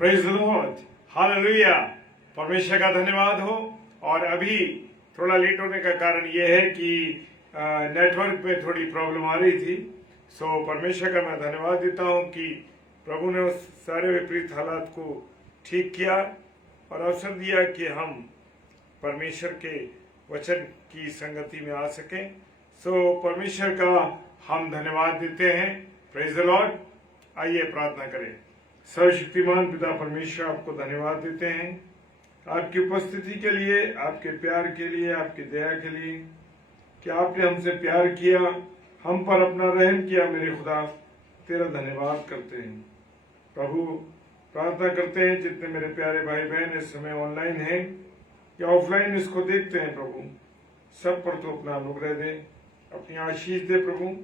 Praise the Lord, hallelujah. परमेश्वर का धन्यवाद हो। और अभी थोड़ा लेट होने का कारण यह है कि नेटवर्क में थोड़ी प्रॉब्लम आ रही थी। सो परमेश्वर का मैं धन्यवाद देता हूं कि प्रभु ने उस सारे विपरीत हालात को ठीक किया और अवसर दिया कि हम परमेश्वर के वचन की संगति में आ सकें। सो परमेश्वर का हम धन्यवाद देते हैं। Praise the Lord. आइए प्रार्थना करें। सर्वशक्तिमान पिता परमेश्वर, आपको धन्यवाद देते हैं आपकी उपस्थिति के लिए, आपके प्यार के लिए, आपकी दया के लिए कि आपने हमसे प्यार किया, हम पर अपना रहम किया। मेरे खुदा, तेरा धन्यवाद करते हैं। प्रभु, प्रार्थना करते हैं जितने मेरे प्यारे भाई बहन इस समय ऑनलाइन हैं या ऑफलाइन इसको देखते हैं, प्रभु सब पर तो अपना अनुग्रह दे, अपनी आशीष दे प्रभु,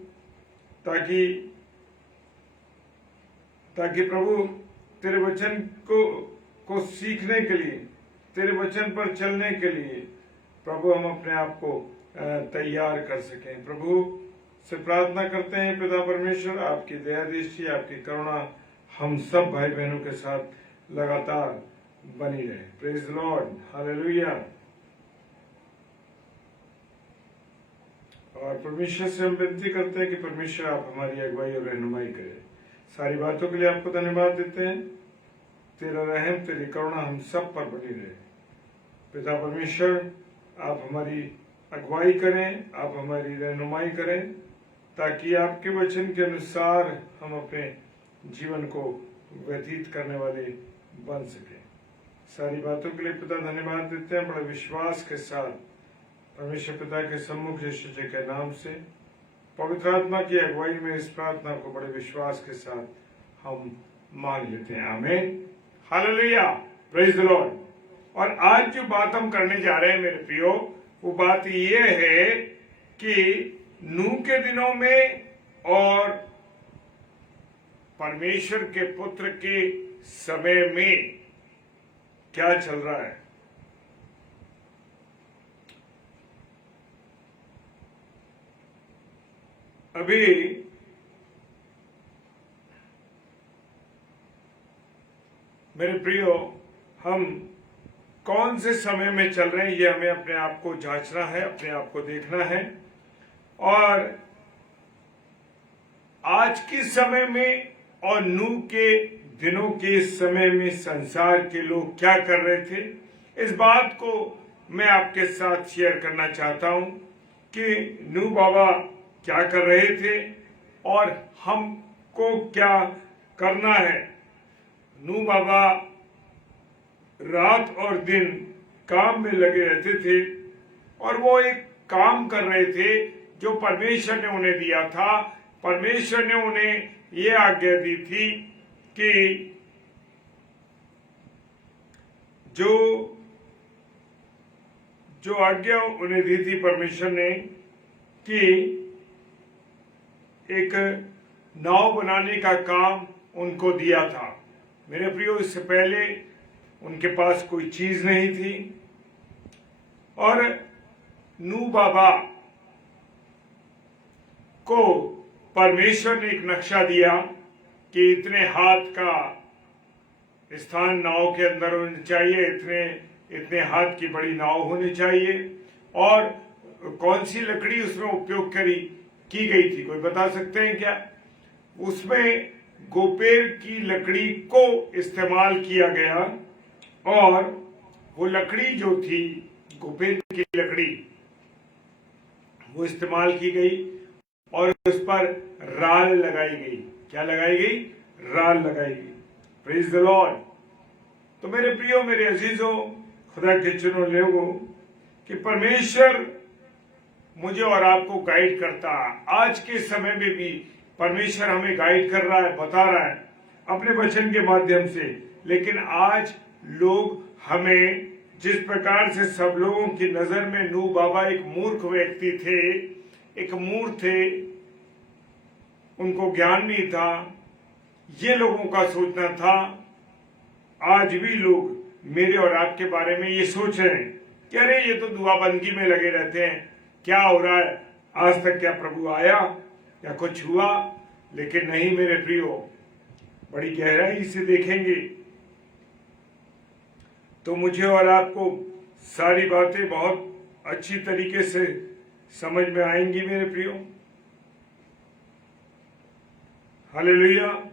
ताकि प्रभु तेरे वचन को सीखने के लिए, तेरे वचन पर चलने के लिए प्रभु हम अपने आप को तैयार कर सकें। प्रभु से प्रार्थना करते हैं पिता परमेश्वर, आपकी दया दृष्टि, आपकी करुणा हम सब भाई बहनों के साथ लगातार बनी रहे। Praise Lord, hallelujah. और परमेश्वर से हम विनती करते हैं कि परमेश्वर आप हमारी अगुवाई और रहनुमाई करें। सारी बातों के लिए आपको धन्यवाद देते हैं। तेरा रहम, तेरी करुणा हम सब पर बनी रहे। पिता परमेश्वर, आप हमारी अगुवाई करें, आप हमारी रहनुमाई करें, ताकि आपके वचन के अनुसार हम अपने जीवन को व्यतीत करने वाले बन सकें। सारी बातों के लिए पिता धन्यवाद देते हैं। बड़े विश्वास के साथ परमेश्वर पिता के सम्मुख यीशु जी के नाम से पवित्र आत्मा की अगुवाई में इस प्रार्थना को बड़े विश्वास के साथ हम मांग लेते हैं। आमीन, हालेलुया, प्रेज द लॉर्ड। और आज जो बात हम करने जा रहे हैं मेरे प्रियो, वो बात ये है कि नूह के दिनों में और परमेश्वर के पुत्र के समय में क्या चल रहा है। अभी मेरे प्रियो, हम कौन से समय में चल रहे हैं ये हमें अपने आप को जांचना है, अपने आप को देखना है। और आज के समय में और नूह के दिनों के समय में संसार के लोग क्या कर रहे थे, इस बात को मैं आपके साथ शेयर करना चाहता हूं कि नूह बाबा क्या कर रहे थे और हमको क्या करना है। नूह बाबा रात और दिन काम में लगे रहते थे और वो एक काम कर रहे थे जो परमेश्वर ने उन्हें दिया था। परमेश्वर ने उन्हें ये आज्ञा दी थी कि जो आज्ञा उन्हें दी थी परमेश्वर ने कि एक नाव बनाने का काम उनको दिया था। मेरे प्रियो, इससे पहले उनके पास कोई चीज नहीं थी और नूह बाबा को परमेश्वर ने एक नक्शा दिया कि इतने हाथ का स्थान नाव के अंदर होना चाहिए, इतने हाथ की बड़ी नाव होनी चाहिए। और कौन सी लकड़ी उसमें उपयोग की गई थी, कोई बता सकते हैं क्या? उसमें गोपेर की लकड़ी को इस्तेमाल किया गया और वो लकड़ी जो थी, गोपेर की लकड़ी, वो इस्तेमाल की गई और उस पर राल लगाई गई। क्या लगाई गई? राल लगाई गई। Praise the Lord. तो मेरे प्रियो, मेरे अजीजों, खुदा के चुने लोगों, कि परमेश्वर मुझे और आपको गाइड करता है। आज के समय में भी परमेश्वर हमें गाइड कर रहा है, बता रहा है अपने वचन के माध्यम से। लेकिन आज लोग हमें जिस प्रकार से, सब लोगों की नजर में नूह बाबा एक मूर्ख व्यक्ति थे, एक मूर्ख थे, उनको ज्ञान नहीं था, ये लोगों का सोचना था। आज भी लोग मेरे और आपके बारे में ये सोच रहे हैं कि अरे ये तो दुआबंदी में लगे रहते हैं, क्या हो रहा है, आज तक क्या प्रभु आया या कुछ हुआ? लेकिन नहीं मेरे प्रियो, बड़ी गहराई से देखेंगे तो मुझे और आपको सारी बातें बहुत अच्छी तरीके से समझ में आएंगी मेरे प्रियो। हालेलुया।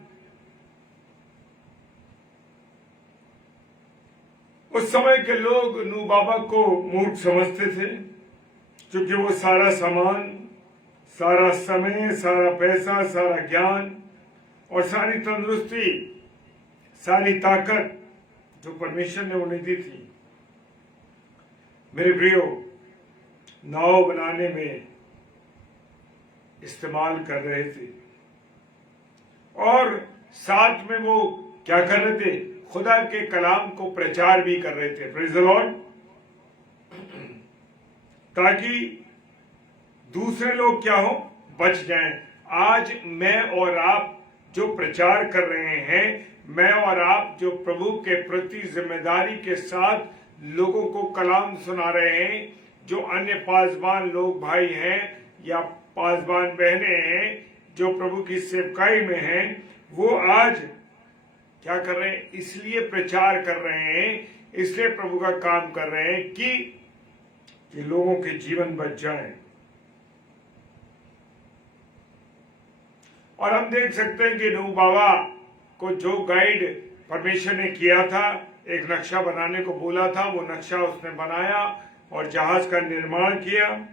उस समय के लोग नूह बाबा को मूर्ख समझते थे, क्योंकि वो सारा सामान, सारा समय, सारा पैसा, सारा ज्ञान और सारी तंदुरुस्ती, सारी ताकत जो परमेश्वर ने उन्हें दी थी, मेरे प्रियो, नाव बनाने में इस्तेमाल कर रहे थे। और साथ में वो क्या कर रहे थे? खुदा के कलाम को प्रचार भी कर रहे थे। Praise the Lord. ताकि दूसरे लोग क्या हो? बच जाएं। आज मैं और आप जो प्रचार कर रहे हैं, मैं और आप जो प्रभु के प्रति जिम्मेदारी के साथ लोगों को कलाम सुना रहे हैं, जो अन्य पासबान लोग भाई हैं या पासबान बहनें हैं जो प्रभु की सेवकाई में हैं, वो आज क्या कर रहे हैं? इसलिए प्रचार कर रहे हैं, इसलिए प्रभु का काम कर रहे हैं कि लोगों के जीवन बच जाएं। और हम देख सकते हैं कि नूह बाबा को जो गाइड परमेश्वर ने किया था, एक नक्शा बनाने को बोला था, वो नक्शा उसने बनाया और जहाज का निर्माण किया।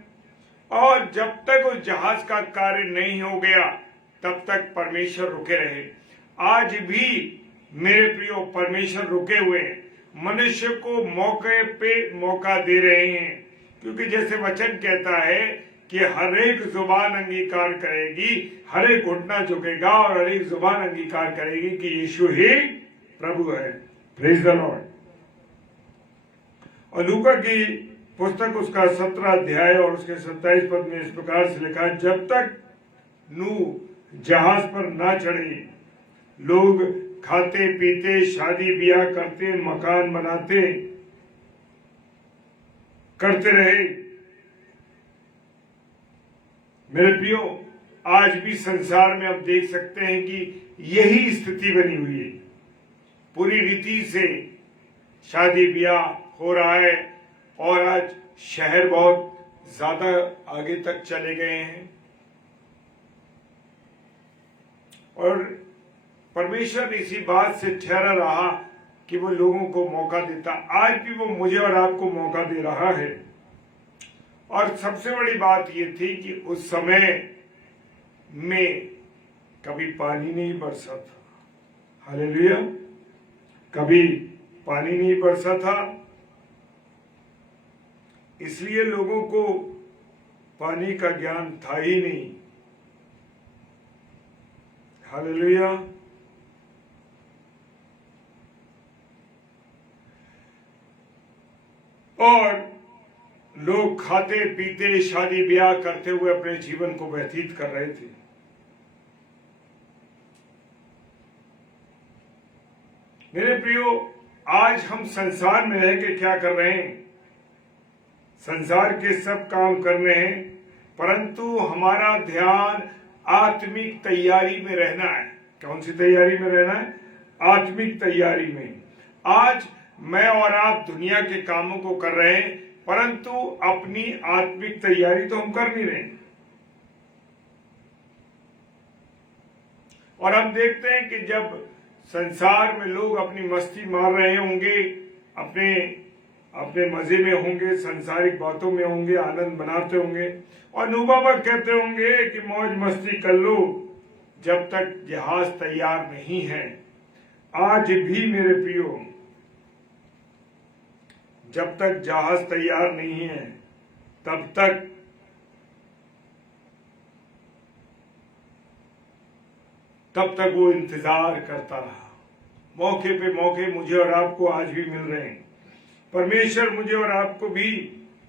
और जब तक उस जहाज का कार्य नहीं हो गया, तब तक परमेश्वर रुके रहे। आज भी मेरे प्रियो, परमेश्वर रुके हुए हैं, मनुष्य को मौके पे मौका दे रहे हैं। क्योंकि जैसे वचन कहता है कि हर एक जुबान अंगीकार करेगी, हर एक घुटना झुकेगा और हर एक जुबान अंगीकार करेगी कि यीशु ही प्रभु है। Praise the Lord. और लूका की पुस्तक उसका 17 अध्याय और उसके 27 पद में इस प्रकार से लिखा है, जब तक नूह जहाज पर ना चढ़े, लोग खाते पीते, शादी ब्याह करते, मकान बनाते करते रहे। मेरे प्रियो, आज भी संसार में आप देख सकते हैं कि यही स्थिति बनी हुई है। पूरी रीति से शादी ब्याह हो रहा है और आज शहर बहुत ज्यादा आगे तक चले गए हैं। और परमेश्वर इसी बात से ठहरा रहा कि वो लोगों को मौका देता। आज भी वो मुझे और आपको मौका दे रहा है। और सबसे बड़ी बात ये थी कि उस समय में कभी पानी नहीं बरसा था। हालेलुया। कभी पानी नहीं बरसा था, इसलिए लोगों को पानी का ज्ञान था ही नहीं। हालेलुया। और लोग खाते पीते, शादी ब्याह करते हुए अपने जीवन को व्यतीत कर रहे थे। मेरे प्रियो, आज हम संसार में रह के क्या कर रहे हैं? संसार के सब काम करने हैं, परंतु हमारा ध्यान आत्मिक तैयारी में रहना है। कौन सी तैयारी में रहना है? आत्मिक तैयारी में। आज मैं और आप दुनिया के कामों को कर रहे हैं, परंतु अपनी आत्मिक तैयारी तो हम कर नहीं रहे। और हम देखते हैं कि जब संसार में लोग अपनी मस्ती मार रहे होंगे, अपने अपने मजे में होंगे, संसारिक बातों में होंगे, आनंद बनाते होंगे, और नूह बाबा कहते होंगे कि मौज मस्ती कर लो जब तक जहाज तैयार नहीं है। आज भी मेरे प्रियो, जब तक जहाज तैयार नहीं है, तब तक वो इंतजार करता रहा। मौके पे मौके मुझे और आपको आज भी मिल रहे हैं। परमेश्वर मुझे और आपको भी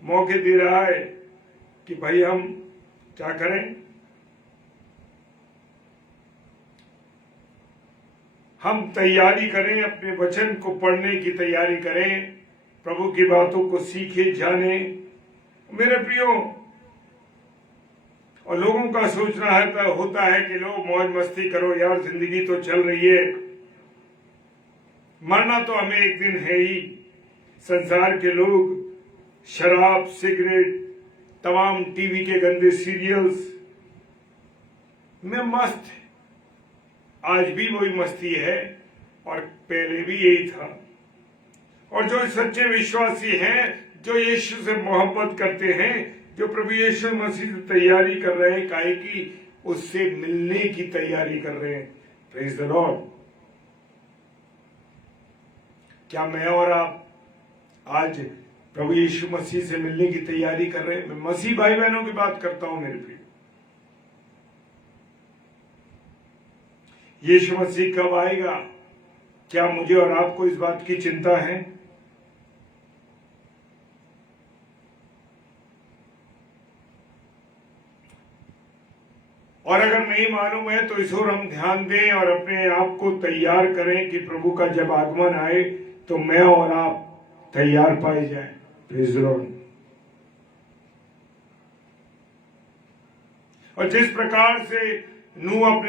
मौके दे रहा है कि भाई हम क्या करें? हम तैयारी करें, अपने वचन को पढ़ने की तैयारी करें, प्रभु की बातों को सीखे, जाने। मेरे प्रियो, और लोगों का सोचना है होता है कि लोग मौज मस्ती करो यार, जिंदगी तो चल रही है, मरना तो हमें एक दिन है ही। संसार के लोग शराब, सिगरेट, तमाम टीवी के गंदे सीरियल्स में मस्त है। आज भी वही मस्ती है और पहले भी यही था। और जो सच्चे विश्वासी हैं, जो यीशु से मोहब्बत करते हैं, जो प्रभु यीशु मसीह से तैयारी कर रहे हैं, काहे की उससे मिलने की तैयारी कर रहे हैं। Praise the Lord. क्या मैं और आप आज प्रभु यीशु मसीह से मिलने की तैयारी कर रहे हैं? मैं मसीह भाई बहनों की बात करता हूं मेरे प्रिय। यीशु मसीह कब आएगा? क्या मुझे और आपको इस बात की चिंता है? और अगर नहीं मालूम है तो इस ओर हम ध्यान दें और अपने आप को तैयार करें कि प्रभु का जब आगमन आए तो मैं और आप तैयार पाए जाएं। Praise the Lord. और जिस प्रकार से नूह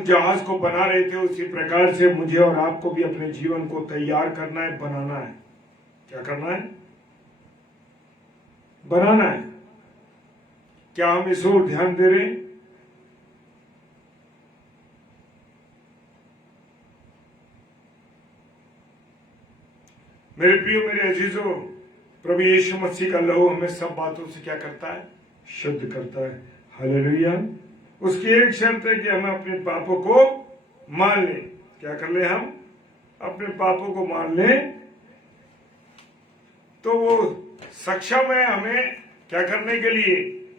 जहाज को बना रहे थे, उसी प्रकार से मुझे और आपको भी अपने जीवन को तैयार करना है, बनाना है। क्या करना है? बनाना है। क्या हम इस ओर ध्यान दे रहे हैं? मेरे प्रियो, मेरे अजीजों, प्रभु यीशु मसीह का लहू हमें सब बातों से क्या करता है? शुद्ध करता है। हालेलुया। उसकी एक शर्त है कि हमें अपने पापों को मान लें। क्या कर ले? हम अपने पापों को मान लें तो वो सक्षम है हमें क्या करने के लिए?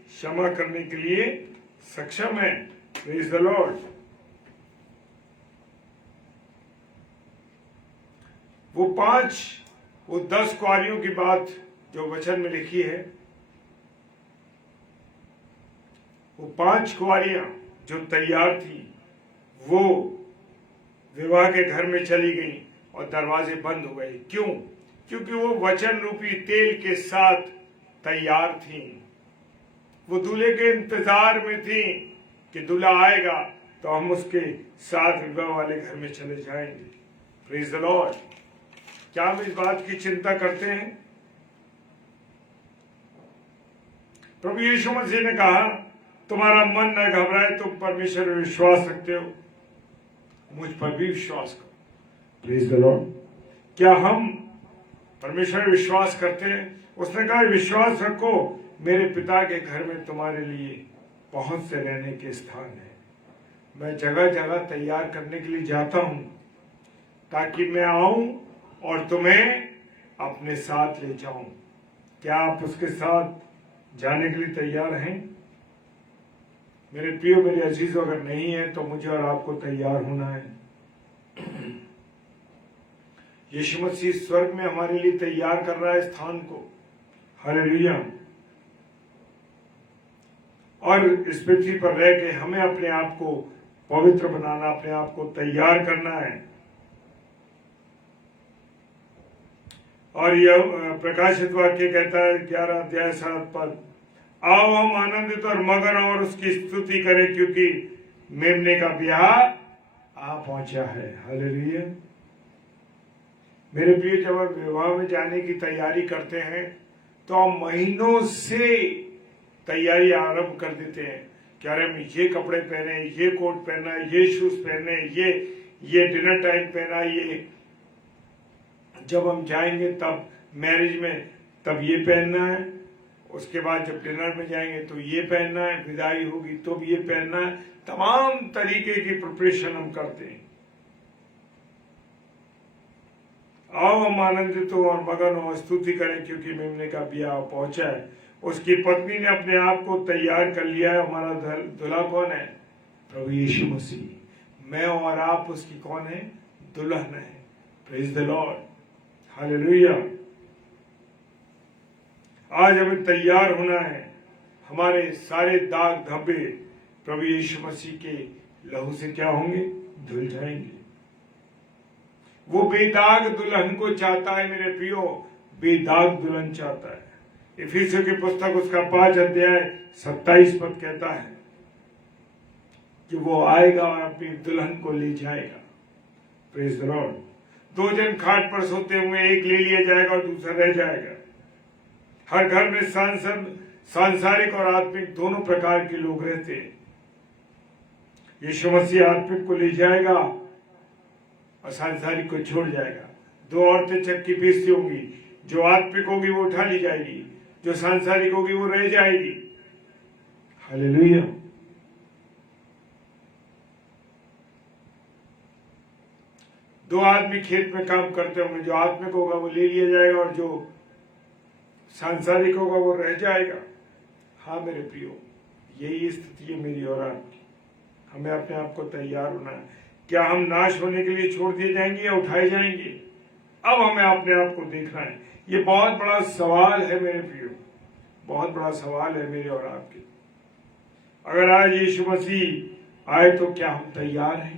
क्षमा करने के लिए सक्षम है। Praise the Lord. वो 10 कुआरियों की बात जो वचन में लिखी है, वो 5 कुआरियां जो तैयार थी, वो विवाह के घर में चली गई और दरवाजे बंद हो गए। क्यों? क्योंकि वो वचन रूपी तेल के साथ तैयार थी। वो दूल्हे के इंतजार में थी कि दूल्हा आएगा तो हम उसके साथ विवाह वाले घर में चले जाएंगे। Praise the Lord. क्या हम इस बात की चिंता करते हैं? प्रभु यीशु मसीह ने कहा, तुम्हारा मन न घबराए, तुम परमेश्वर में विश्वास रखते हो, मुझ पर भी विश्वास करो। Please the Lord. क्या हम परमेश्वर में विश्वास करते हैं? उसने कहा, विश्वास रखो, मेरे पिता के घर में तुम्हारे लिए बहुत से रहने के स्थान है। मैं जगह जगह तैयार करने के लिए जाता हूं ताकि मैं आऊं और तुम्हें अपने साथ ले जाऊं। क्या आप उसके साथ जाने के लिए तैयार हैं? मेरे प्रियो, मेरे अजीजों, अगर नहीं है तो मुझे और आपको तैयार होना है। यीशु मसीह स्वर्ग में हमारे लिए तैयार कर रहा है स्थान को। हालेलुया। और इस पृथ्वी पर रह के हमें अपने आप को पवित्र बनाना, अपने आप को तैयार करना है। और यह प्रकाशित वाक्य कहता है 11 अध्याय 7 पद, आओ हम आनंदित और मगन और उसकी स्तुति करें, क्योंकि मेमने का ब्याह आ पहुंचा है। हालेलुया। मेरे प्रिय, जब आप विवाह में जाने की तैयारी करते हैं तो हम महीनों से तैयारी आरंभ कर देते हैं कि अरे हम ये कपड़े पहने, ये कोट पहना, ये शूज पहने, ये डिनर टाइम पहना, ये जब हम जाएंगे तब मैरिज में तब ये पहनना है, उसके बाद जब डिनर में जाएंगे तो ये पहनना है, विदाई होगी तो भी ये पहनना है। तमाम तरीके की प्रिपरेशन हम करते हैं। आओ हम आनंदित हो और मगन हो, स्तुति करें, क्योंकि मेमने का ब्याह पहुंचा है। उसकी पत्नी ने अपने आप को तैयार कर लिया है। हमारा दूल्हा कौन है? प्रभु यीशु मसीह। मैं और आप उसकी कौन है? दुल्हन है। Praise the Lord. हालेलुया। आज हमें तैयार होना है। हमारे सारे दाग धब्बे प्रभु यीशु मसीह के लहू से क्या होंगे? धुल जाएंगे। वो बेदाग दुल्हन को चाहता है मेरे प्रियो, बेदाग दुल्हन चाहता है। इफिसियों की पुस्तक उसका 5 अध्याय 27 पद कहता है कि वो आएगा और अपनी दुल्हन को ले जाएगा। Praise the Lord. दो जन खाट पर सोते हुए एक ले लिया जाएगा और दूसरा रह जाएगा। हर घर में सांसारिक और आत्मिक दोनों प्रकार के लोग रहते हैं। यीशु मसीह आत्मिक को ले जाएगा और सांसारिक को छोड़ जाएगा। दो औरतें चक्की पीसती होंगी, जो आत्मिक होगी वो उठा ली जाएगी, जो सांसारिक होगी वो रह जाएगी। हालेलुया। दो आदमी खेत में काम करते होंगे, जो आत्मिक होगा वो ले लिया जाएगा और जो सांसारिक होगा वो रह जाएगा। हाँ मेरे प्रियो, यही स्थिति है मेरी और आपकी। हमें अपने आप को तैयार होना है। क्या हम नाश होने के लिए छोड़ दिए जाएंगे या उठाए जाएंगे? अब हमें अपने आप को देखना है। ये बहुत बड़ा सवाल है मेरे प्रियो, बहुत बड़ा सवाल है मेरे और आपके। अगर आज यीशु मसीह आए तो क्या हम तैयार हैं?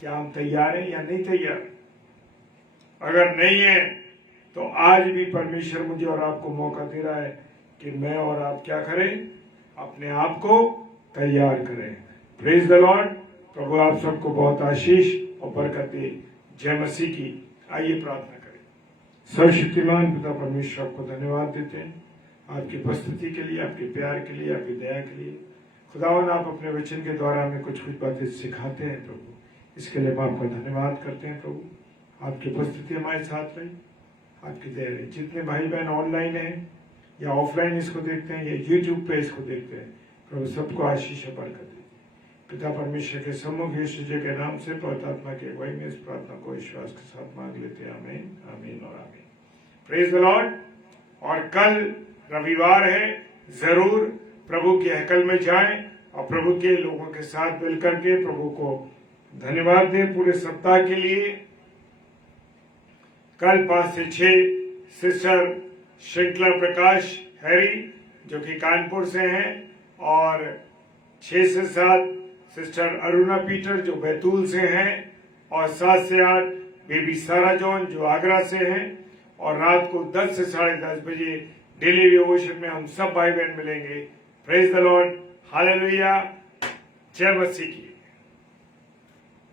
क्या हम तैयार हैं या नहीं तैयार? अगर नहीं है तो आज भी परमेश्वर मुझे और आपको मौका दे रहा है कि मैं और आप क्या करें? अपने आप को तैयार करें। Praise the Lord. प्रभु आप सबको बहुत आशीष और बरकत दे। जय मसीह की। आइए प्रार्थना करें। सर्वशक्तिमान पिता परमेश्वर आपको धन्यवाद देते हैं आपकी उपस्थिति के लिए, आपके प्यार के लिए, आपकी दया के लिए। खुदावन आप अपने वचन के द्वारा हमें कुछ बातें सिखाते हैं प्रभु, इसके लिए हम आपका धन्यवाद करते हैं प्रभु। आपकी उपस्थिति हमारे साथ रही, आपकी दया रही। जितने भाई बहन ऑनलाइन हैं या ऑफलाइन इसको देखते हैं या यूट्यूब पे इसको देखते हैं, प्रभु सबको आशीष और बरकत दे। पिता परमेश्वर के सम्मुख यीशु जी के नाम से पवित्र आत्मा की अगुवाई में इस प्रार्थना को विश्वास के साथ मांग लेते हैं। आमीन, आमीन और आमीन। Praise the Lord. और कल रविवार है, जरूर प्रभु के हैकल में जाएं और प्रभु के लोगों के साथ मिलकर के प्रभु को धन्यवाद दें पूरे सप्ताह के लिए। कल 5 से 6 सिस्टर श्रृंखला प्रकाश हैरी जो कि कानपुर से हैं, और 6 से 7 सिस्टर अरुणा पीटर जो बैतूल से हैं, और 7 से 8 बेबी सारा जॉन जो आगरा से हैं। और रात को 10 से 10:30 बजे डेली डिवोशन में हम सब भाई बहन मिलेंगे। Praise the Lord. हालेलुया। जय मसीह की।